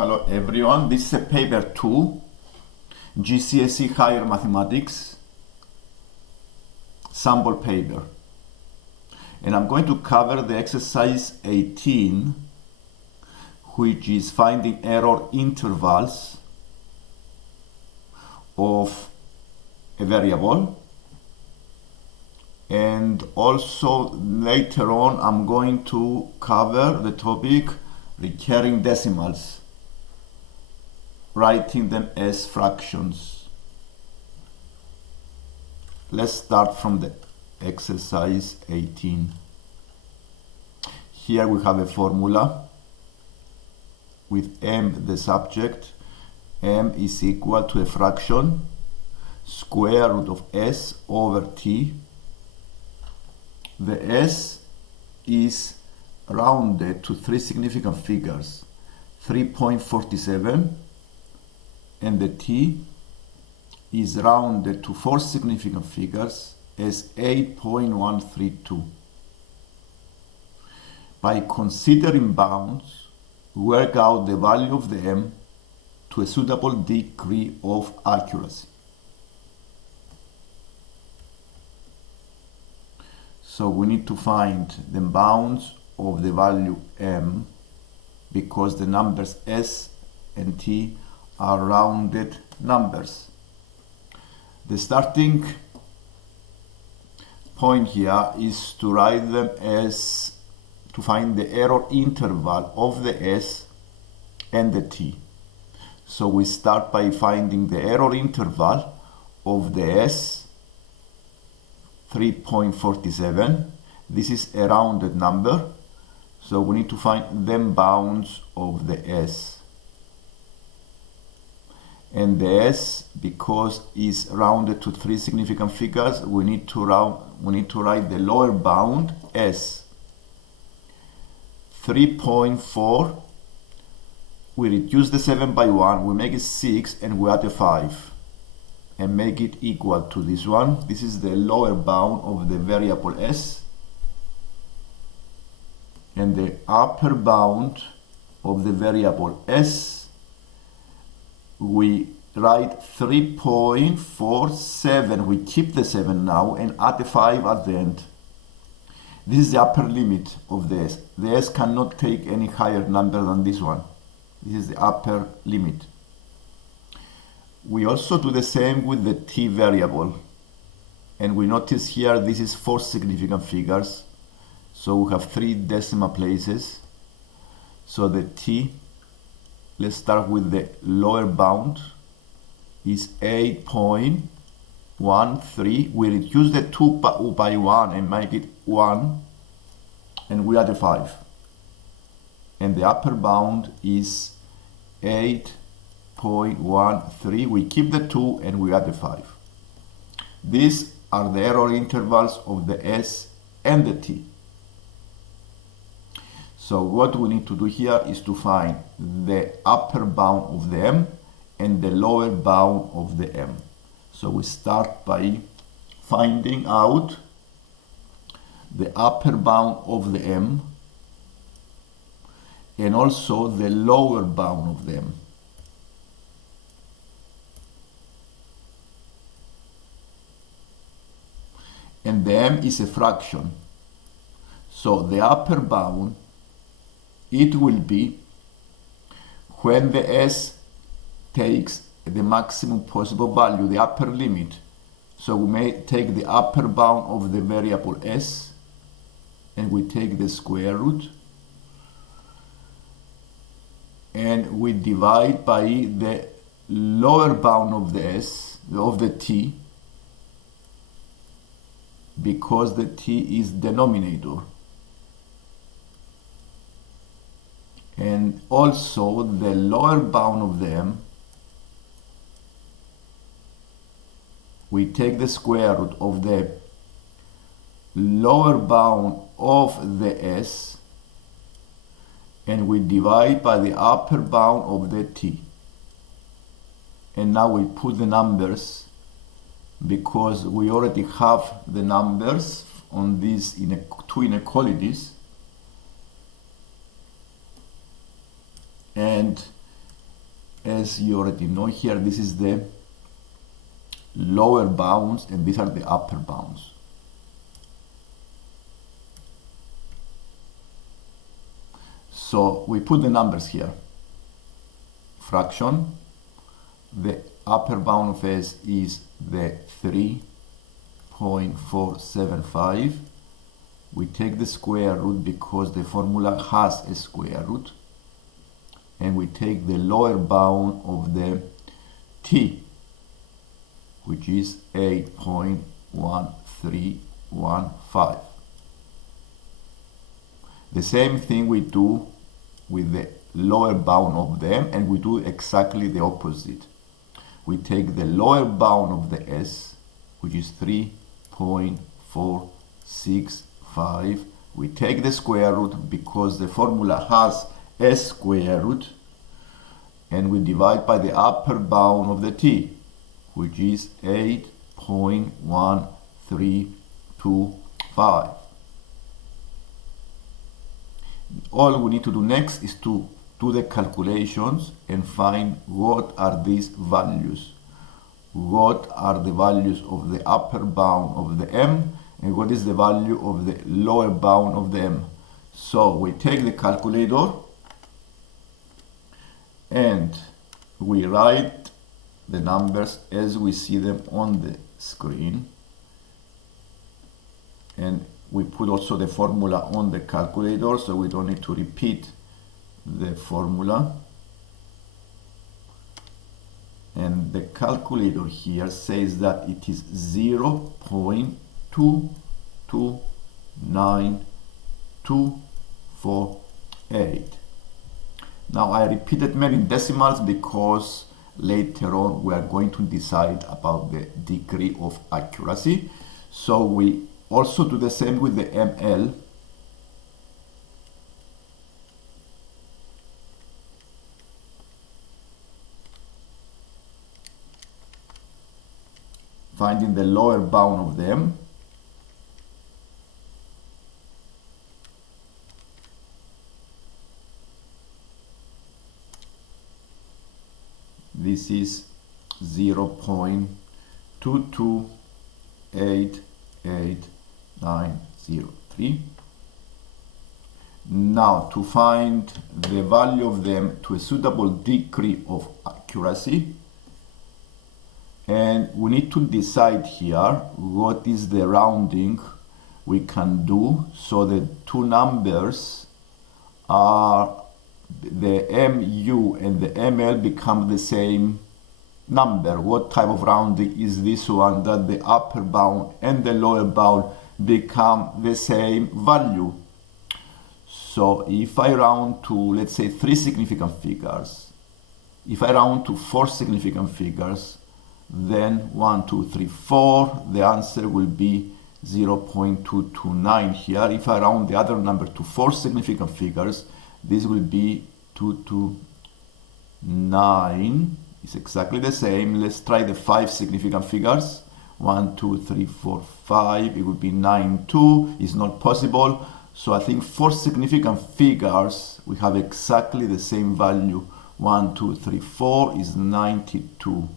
Hello everyone, this is a paper 2, GCSE Higher Mathematics, sample paper. And I'm going to cover the exercise 18, which is finding error intervals of a variable. And also later on, I'm going to cover the topic recurring decimals, writing them as fractions. Let's start from the exercise 18. Here we have a formula with m the subject. M is equal to a fraction square root of s over t. The s is rounded to three significant figures, 3.47, and the t is rounded to four significant figures as 8.132. By considering bounds, work out the value of the m to a suitable degree of accuracy. So we need to find the bounds of the value m because the numbers s and t are rounded numbers. The starting point here is to write them as to find the error interval of the s and the t. So we start by finding the error interval of the s, 3.47. This is a rounded number, so we need to find the bounds of the s. And the s, because is rounded to three significant figures, we need to write the lower bound s. 3.4, we reduce the 7 by 1, we make it 6, and we add a 5 and make it equal to this one. This is the lower bound of the variable s, and the upper bound of the variable s, we write 3.47. We keep the 7 now and add the 5 at the end. This is the upper limit of the s. The s cannot take any higher number than this one. This is the upper limit. We also do the same with the t variable. And we notice here this is four significant figures. So we have three decimal places. So the t, let's start with the lower bound, is 8.13. We reduce the 2 by 1 and make it 1, and we add a 5. And the upper bound is 8.13. We keep the 2 and we add the 5. These are the error intervals of the s and the t. So what we need to do here is to find the upper bound of the m and the lower bound of the m. So we start by finding out the upper bound of the m and also the lower bound of the m. And the m is a fraction. So the upper bound, it will be when the s takes the maximum possible value, the upper limit. So we may take the upper bound of the variable s and we take the square root and we divide by the lower bound of the s, of the t, because the t is denominator. And also the lower bound of them, we take the square root of the lower bound of the s and we divide by the upper bound of the t. And now we put the numbers because we already have the numbers on these two inequalities. And as you already know here, this is the lower bounds and these are the upper bounds. So we put the numbers here. Fraction, the upper bound of s is the 3.475. We take the square root because the formula has a square root, and we take the lower bound of the t, which is 8.1315. The same thing we do with the lower bound of them, and we do exactly the opposite. We take the lower bound of the s, which is 3.465. We take the square root because the formula has a square root, and we divide by the upper bound of the t, which is 8.1325. All we need to do next is to do the calculations and find what are these values. What are the values of the upper bound of the m, and what is the value of the lower bound of the m. So we take the calculator and we write the numbers as we see them on the screen, and we put also the formula on the calculator so we don't need to repeat the formula. And the calculator here says that it is 0.229248. Now I repeated many decimals because later on we are going to decide about the degree of accuracy. So we also do the same with the ml. Finding the lower bound of them. This is 0.2288903. Now to find the value of them to a suitable degree of accuracy, and we need to decide here what is the rounding we can do so the two numbers are the mu and the ml become the same number. What type of rounding is this one, that the upper bound and the lower bound become the same value? So if I round to, let's say, 3 significant figures, if I round to 4 significant figures, then 1, 2, 3, 4, the answer will be 0.229 here. If I round the other number to 4 significant figures, this will be 229. It's exactly the same. Let's try the 5 significant figures. 1, 2, 3, 4, 5. It would be 9, 2. It's not possible. So I think 4 significant figures, we have exactly the same value. 1, 2, 3, 4 is 92.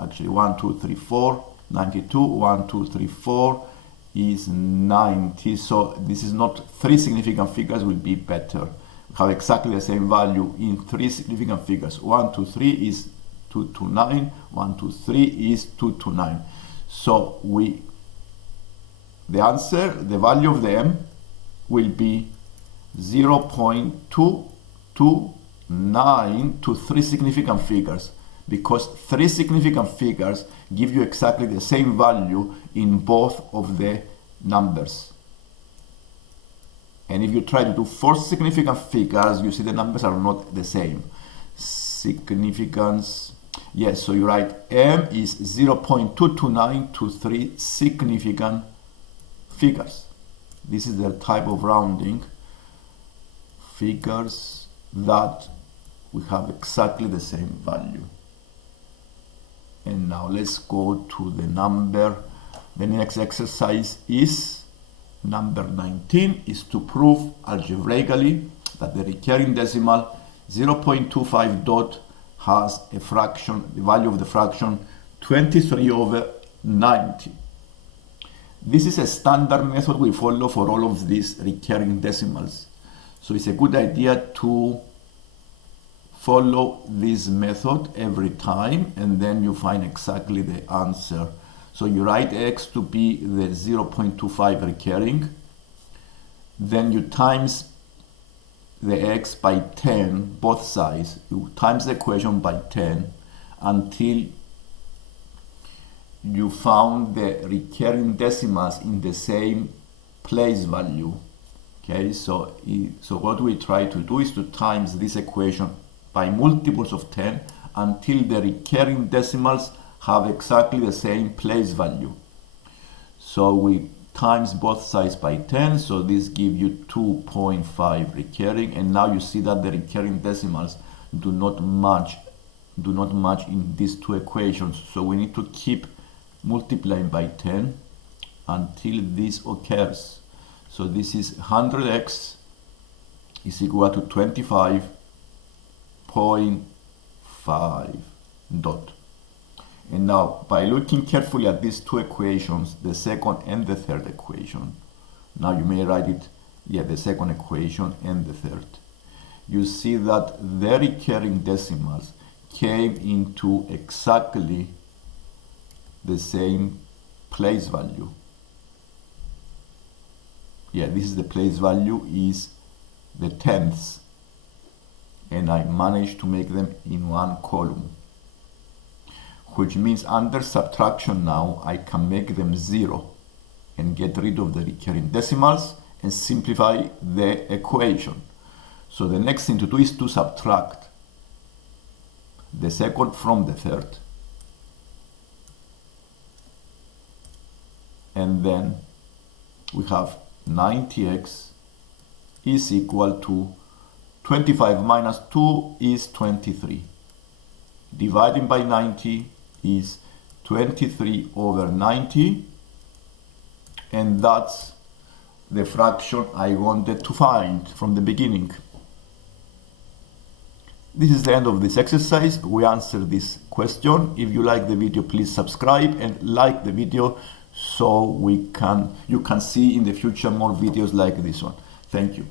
Actually, 1, 2, 3, 4, 92. 1, 2, 3, 4 is 90. So this is not 3 significant figures, will be better. We have exactly the same value in 3 significant figures. 1, 2, 3 is 229. 1, 2, 3 is 229. So the answer, the value of them will be 0.229 to 3 significant figures, because 3 significant figures give you exactly the same value in both of the numbers. And if you try to do 4 significant figures, you see the numbers are not the same. Significance, yes, so you write m is 0.229 to 3 significant figures. This is the type of rounding figures that we have exactly the same value. And now let's go to the number. The next exercise is number 19, is to prove algebraically that the recurring decimal 0.25 dot has a fraction, the value of the fraction 23 over 90. This is a standard method we follow for all of these recurring decimals. So it's a good idea to follow this method every time, and then you find exactly the answer. So you write x to be the 0.25 recurring, then you times the x by 10, both sides. You times the equation by 10 until you found the recurring decimals in the same place value. Okay, so what we try to do is to times this equation by multiples of 10 until the recurring decimals have exactly the same place value. So we times both sides by 10, so this gives you 2.5 recurring, and now you see that the recurring decimals do not match in these two equations. So we need to keep multiplying by 10 until this occurs. So this is 100x is equal to 25.5 dot. And now, by looking carefully at these two equations, the second and the third equation, now you may write it, the second equation and the third, you see that the recurring decimals came into exactly the same place value. This is the place value, is the tenths, and I managed to make them in one column, which means under subtraction now I can make them 0 and get rid of the recurring decimals and simplify the equation. So the next thing to do is to subtract the second from the third, and then we have 90x is equal to 25 minus 2 is 23. Dividing by 90 is 23 over 90, and that's the fraction I wanted to find from the beginning. This is the end of this exercise. We answered this question. If you like the video, please subscribe and like the video so you can see in the future more videos like this one. Thank you.